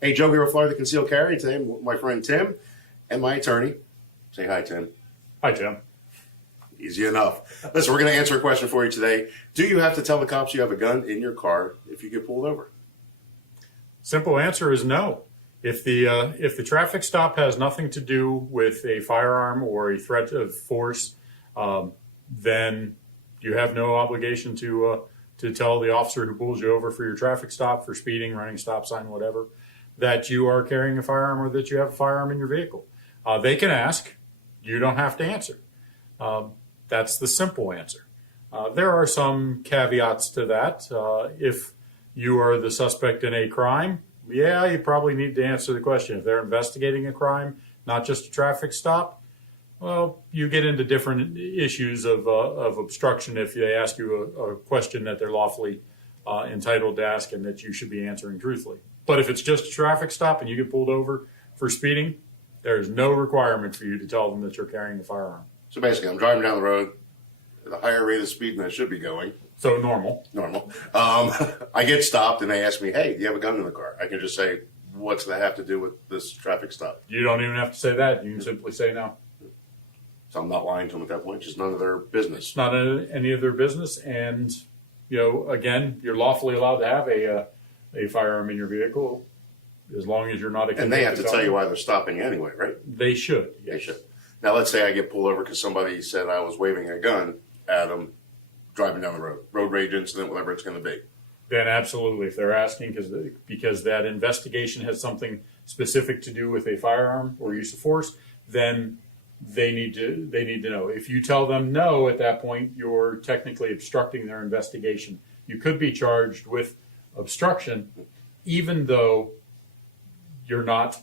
Hey, Joe here with Florida Concealed Carry. Today, my friend Tim and my attorney. Say hi, Tim. Hi, Tim. Easy enough. Listen, we're going to answer a question for you today. Do you have to tell the cops you have a gun in your car if you get pulled over? Simple answer is no. If the traffic stop has nothing to do with a firearm or a threat of force, then you have no obligation to tell the officer who pulls you over for your traffic stop, for speeding, running a stop sign, whatever, that you are carrying a firearm or that you have a firearm in your vehicle. They can ask. You don't have to answer. That's the simple answer. There are some caveats to that. If you are the suspect in a crime, yeah, you probably need to answer the question. If they're investigating a crime, not just a traffic stop, well, you get into different issues of obstruction if they ask you a question that they're lawfully entitled to ask and that you should be answering truthfully. But if it's just a traffic stop and you get pulled over for speeding, there's no requirement for you to tell them that you're carrying a firearm. So basically, I'm driving down the road at a higher rate of speed than I should be going. So normal. I get stopped and they ask me, hey, do you have a gun in the car? I can just say, what's that have to do with this traffic stop? You don't even have to say that. You can simply say no. So I'm not lying to them at that point. Just none of their business. It's not any of their business. And, again, you're lawfully allowed to have a firearm in your vehicle as long as you're not a And they have to tell you why they're stopping you anyway, right? They should. Yes. They should. Now, let's say I get pulled over because somebody said I was waving a gun at them driving down the road. Road rage incident, whatever it's going to be. Then absolutely, if they're asking because that investigation has something specific to do with a firearm or use of force, then they need to know. If you tell them no at that point, you're technically obstructing their investigation. You could be charged with obstruction, even though you're not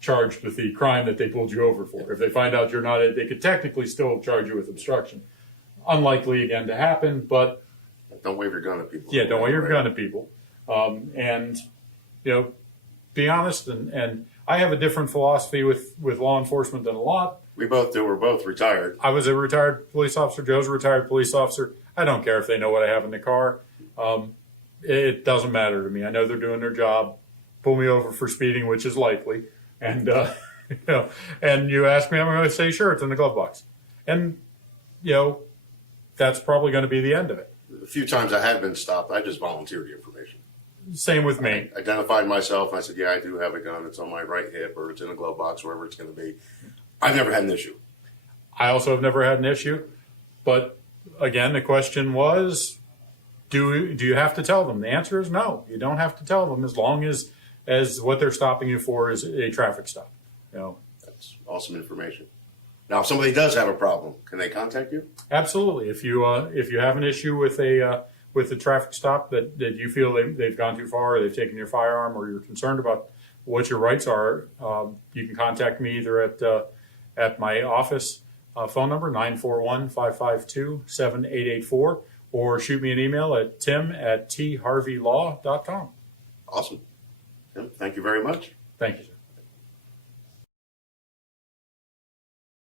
charged with the crime that they pulled you over for. If they find out you're not, they could technically still charge you with obstruction. Unlikely again to happen, but don't wave your gun at people. Yeah, don't wave your gun at people. And be honest. And I have a different philosophy with law enforcement than a lot. We both do. We're both retired. I was a retired police officer. Joe's a retired police officer. I don't care if they know what I have in the car. It doesn't matter to me. I know they're doing their job. Pull me over for speeding, which is likely. And, and you ask me, I'm going to say, sure, it's in the glove box. And, that's probably going to be the end of it. A few times I have been stopped. I just volunteered the information. Same with me. I identified myself. And I said, yeah, I do have a gun. It's on my right hip or it's in a glove box, wherever it's going to be. I've never had an issue. I also have never had an issue. But, again, the question was, do you have to tell them? The answer is no. You don't have to tell them as long as what they're stopping you for is a traffic stop. That's awesome information. Now, if somebody does have a problem, can they contact you? Absolutely. If you have an issue with a traffic stop that you feel they've gone too far, or they've taken your firearm, or you're concerned about what your rights are, you can contact me either at my office phone number 941-552-7884, or shoot me an email at tim@tharveylaw.com. Awesome. Tim, thank you very much. Thank you.